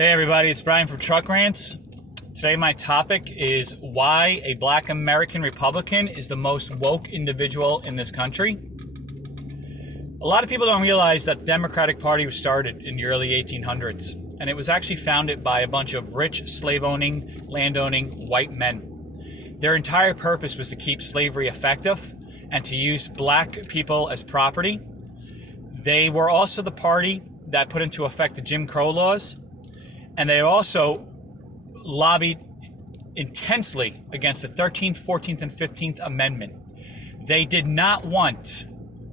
Hey everybody, it's Brian from Truck Rants. Today my topic is why a black American Republican is the most woke individual in this country. A lot of people don't realize that the Democratic Party was started in the early 1800s, and it was actually founded by a bunch of rich, slave-owning, land-owning white men. Their entire purpose was to keep slavery effective and to use black people as property. They were also the party that put into effect the Jim Crow laws. And they also lobbied intensely against the 13th, 14th, and 15th Amendment. They did not want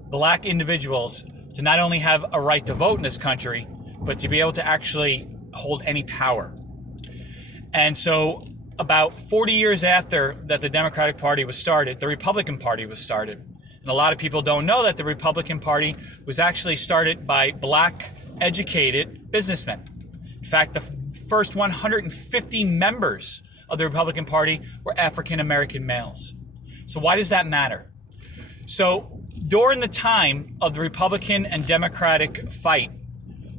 black individuals to not only have a right to vote in this country, but to be able to actually hold any power. And so about 40 years after that the Democratic Party was started, the Republican Party was started. And a lot of people don't know that the Republican Party was actually started by black, educated businessmen. In fact, the first 150 members of the Republican Party were African American males. So why does that matter? So during the time of the Republican and Democratic fight,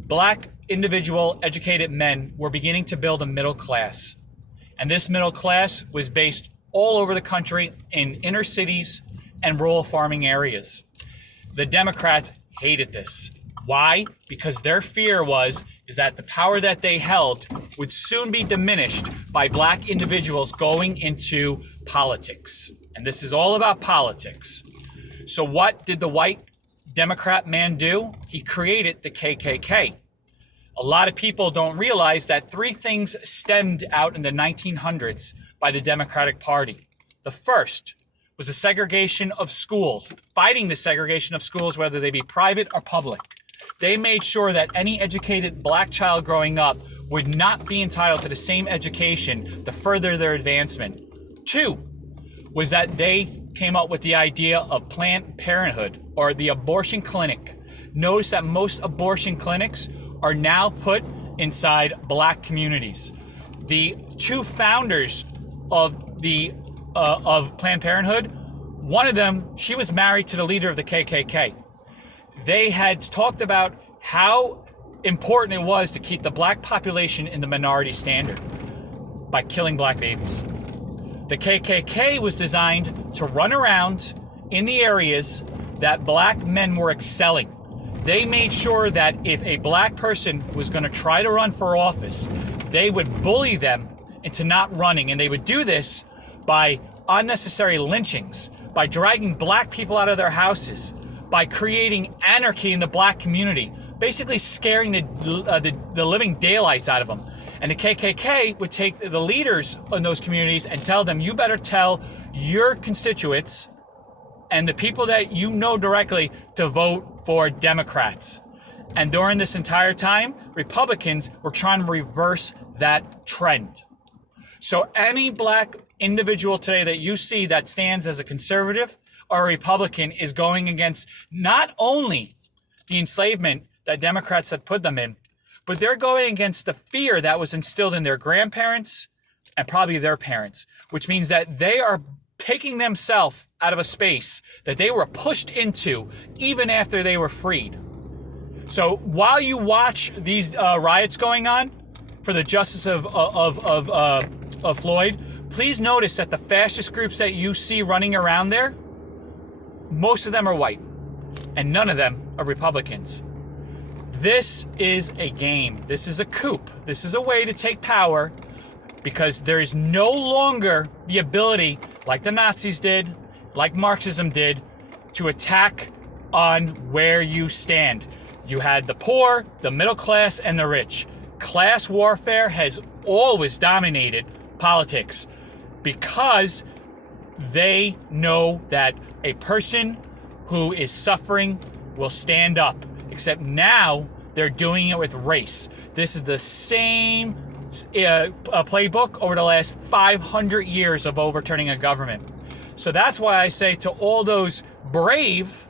black individual educated men were beginning to build a middle class. And this middle class was based all over the country in inner cities and rural farming areas. The Democrats hated this. Why? Because their fear is that the power that they held would soon be diminished by black individuals going into politics. And this is all about politics. So what did the white Democrat man do? He created the KKK. A lot of people don't realize that three things stemmed out in the 1900s by the Democratic Party. The first was the segregation of schools, fighting the segregation of schools, whether they be private or public. They made sure that any educated black child growing up would not be entitled to the same education to further their advancement. Two was that they came up with the idea of Planned Parenthood, or the abortion clinic. Notice that most abortion clinics are now put inside black communities. The two founders of Planned Parenthood, one of them, she was married to the leader of the KKK. They had talked about how important it was to keep the black population in the minority standard by killing black babies. The KKK was designed to run around in the areas that black men were excelling. They made sure that if a black person was going to try to run for office, they would bully them into not running. And they would do this by unnecessary lynchings, by dragging black people out of their houses, by creating anarchy in the black community, basically scaring the living daylights out of them. And the KKK would take the leaders in those communities and tell them, you better tell your constituents and the people that you know directly to vote for Democrats. And during this entire time, Republicans were trying to reverse that trend. So any black individual today that you see that stands as a conservative or a Republican is going against not only the enslavement that Democrats had put them in, but they're going against the fear that was instilled in their grandparents and probably their parents, which means that they are taking themselves out of a space that they were pushed into even after they were freed. So while you watch these riots going on for the justice of Floyd, please notice that the fascist groups that you see running around there, most of them are white, and none of them are Republicans. This is a game. This is a coup. This is a way to take power because there is no longer the ability, like the Nazis did, like Marxism did, to attack on where you stand. You had the poor, the middle class, and the rich. Class warfare has always dominated politics because they know that a person who is suffering will stand up. Except now they're doing it with race. This is the same playbook over the last 500 years of overturning a government. So that's why I say to all those brave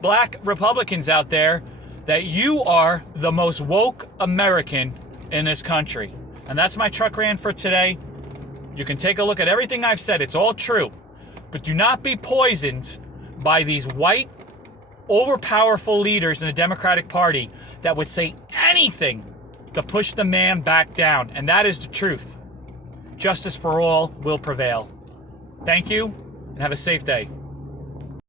black Republicans out there that you are the most woke American in this country. And that's my truck rant for today. You can take a look at everything I've said. It's all true. But do not be poisoned by these white, overpowerful leaders in the Democratic Party that would say anything to push the man back down. And that is the truth. Justice for all will prevail. Thank you, and have a safe day.